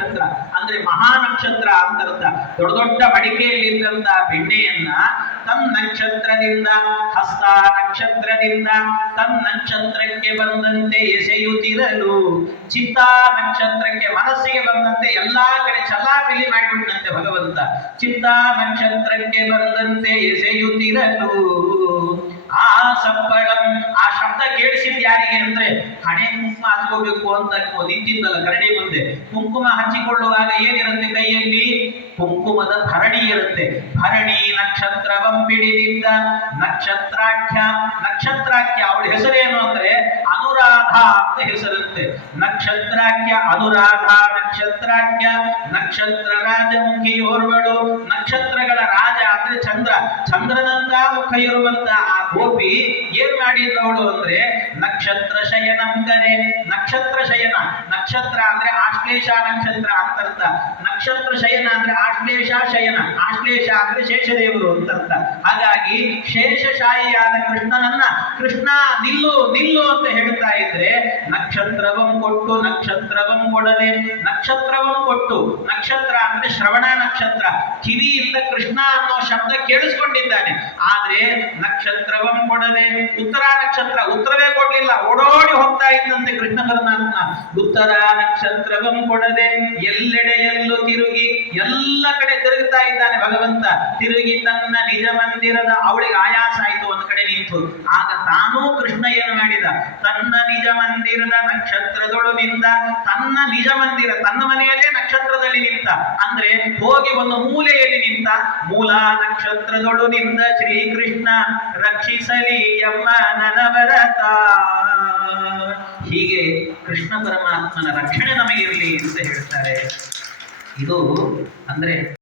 ನಕ್ಷತ್ರ ಅಂದ್ರೆ ಮಹಾ ನಕ್ಷತ್ರ ಅಂತರ್ಥ. ದೊಡ್ಡ ದೊಡ್ಡ ಮಡಿಕೆಯಲ್ಲಿದ್ದಂತ ಬೆಣ್ಣೆಯನ್ನ ತನ್ನ ನಕ್ಷತ್ರದಿಂದ, ಹಸ್ತ ನಕ್ಷತ್ರದಿಂದ ತನ್ನ ನಕ್ಷತ್ರಕ್ಕೆ ಬಂದಂತೆ ಎಸೆಯುತ್ತಿರಲು, ಚಿತ್ತಾ ನಕ್ಷತ್ರಕ್ಕೆ ಮನಸ್ಸಿಗೆ ಬಂದಂತೆ ಎಲ್ಲಾ ಕಡೆ ಚಲಾಪಿಲಿ ಮಾಡಿಬಿಟ್ಟಂತೆ ಭಗವಂತ. ಚಿತ್ತಾ ನಕ್ಷತ್ರಕ್ಕೆ ಬಂದಂತೆ ಎಸೆಯುತ್ತಿರಲು ಆ ಸಪ್ಪಳಂ, ಆ ಶಬ್ದ ಕೇಳಿಸಿದ್ ಯಾರಿಗೆ ಅಂದ್ರೆ ಹಣೆ ಕುಂಕುಮ ಹಚ್ಕೋಬೇಕು ಅಂತ ನಿಂತಿದ್ದಲ್ಲ ಕರಡಿ ಮುಂದೆ. ಕುಂಕುಮ ಹಚ್ಚಿಕೊಳ್ಳುವಾಗ ಏನಿರುತ್ತೆ ಕೈಯಲ್ಲಿ? ಕುಂಕುಮದ ಭರಣಿ ಇರುತ್ತೆ. ಭರಣಿ ನಕ್ಷತ್ರವಂ ಪಿಡಿದಿದ್ದ ನಕ್ಷತ್ರಾಖ್ಯ. ನಕ್ಷತ್ರಾಖ್ಯ ಅವಳ ಹೆಸರೇನು ಅಂದ್ರೆ ಅನುರಾಧ ಅಂತ ಹೆಸರುತ್ತೆ. ನಕ್ಷತ್ರಾಖ್ಯ ಅನುರಾಧ ನಕ್ಷತ್ರಾಖ್ಯ. ನಕ್ಷತ್ರ ರಾಜಮುಖಿಯೋರ್ವಳು, ನಕ್ಷತ್ರಗಳ ರಾಜ ಅಂದ್ರೆ ಚಂದ್ರ. ಚಂದ್ರನಂತ ಮುಖ ಇರುವಂತ ಆ ಗೋಪಿ ಏನ್ ಮಾಡಿದವಳು ಅಂದ್ರೆ ನಕ್ಷತ್ರ ಶಯನಂ ಕರೆ. ನಕ್ಷತ್ರ ಶಯನ, ನಕ್ಷತ್ರ ಅಂದ್ರೆ ಆಶ್ಲೇಷ ನಕ್ಷತ್ರ ಅಂತರ್ಥ. ನಕ್ಷತ್ರ ಶಯನ ಅಂದ್ರೆ ಆಶ್ಲೇಷ ಶಯನ. ಆಶ್ಲೇಷ ಅಂದ್ರೆ ಶೇಷದೇವರು ಅಂತರ್ಥ. ಹಾಗಾಗಿ ಶೇಷಶಾಹಿಯಾದ ಕೃಷ್ಣನನ್ನ ಕೃಷ್ಣ ನಿಲ್ಲು ನಿಲ್ಲು ಅಂತ ಹೇಳ್ತಾ ಇದ್ರೆ ನಕ್ಷತ್ರವಂ ಕೊಟ್ಟು ನಕ್ಷತ್ರವಂ ಕೊಡದೆ. ನಕ್ಷತ್ರವಂ ಕೊಟ್ಟು, ನಕ್ಷತ್ರ ಅಂದ್ರೆ ಶ್ರವಣ ನಕ್ಷತ್ರ, ಕಿವಿಯಿಂದ ಕೃಷ್ಣ ಅನ್ನೋ ಶಬ್ದ ಕೇಳಿಸ್ಕೊಂಡಿದ್ದಾನೆ. ಆದ್ರೆ ನಕ್ಷತ್ರವಂ ಕೊಡದೆ. ಉತ್ತರ ನಕ್ಷತ್ರ ಉತ್ತರವೇ ಕೊಡ್ಲಿಲ್ಲ, ಓಡೋಡಿ ಹೋಗ್ತಾ ಇದ್ದಂತೆ ಕೃಷ್ಣ ಪರಮಾತ್ಮ. ಉತ್ತರ ನಕ್ಷತ್ರವಂ ಕೊಡದೆ ಎಲ್ಲೆಡೆಯಲ್ಲೂ ತಿರುಗಿ, ಎಲ್ಲ ಕಡೆ ತಿರುಗುತ್ತಾ ಇದ್ದಾನೆ ಭಗವಂತ. ತಿರುಗಿ ತನ್ನ ನಿಜ ಮಂದಿರದ, ಅವಳಿಗೆ ಆಯಾಸ ಆಯಿತು ಒಂದ್ ಕಡೆ ನಿಂತು. ಆಗ ತಾನೂ ಕೃಷ್ಣ ಏನು ಮಾಡಿದ? ತನ್ನ ನಿಜ ಮಂದಿರದ ನಕ್ಷತ್ರದೊಳು ನಿಂತ. ತನ್ನ ನಿಜ ಮಂದಿರ, ತನ್ನ ಮನೆಯಲ್ಲೇ ನಕ್ಷತ್ರದಲ್ಲಿ ನಿಂತ ಅಂದ್ರೆ ಹೋಗಿ ಒಂದು ಮೂಲೆಯಲ್ಲಿ ನಿಂತ. ಮೂಲ ನಕ್ಷತ್ರದೊಳು ನಿಂತ ಶ್ರೀಕೃಷ್ಣ ರಕ್ಷಿಸಲಿ ಎಂಬ ನನವರತ. ಹೀಗೆ ಕೃಷ್ಣ ಪರಮಾತ್ಮನ ರಕ್ಷಣೆ ನಮಗಿರಲಿ ಅಂತ ಹೇಳ್ತಾರೆ. ಇದು ಅಂದ್ರೆ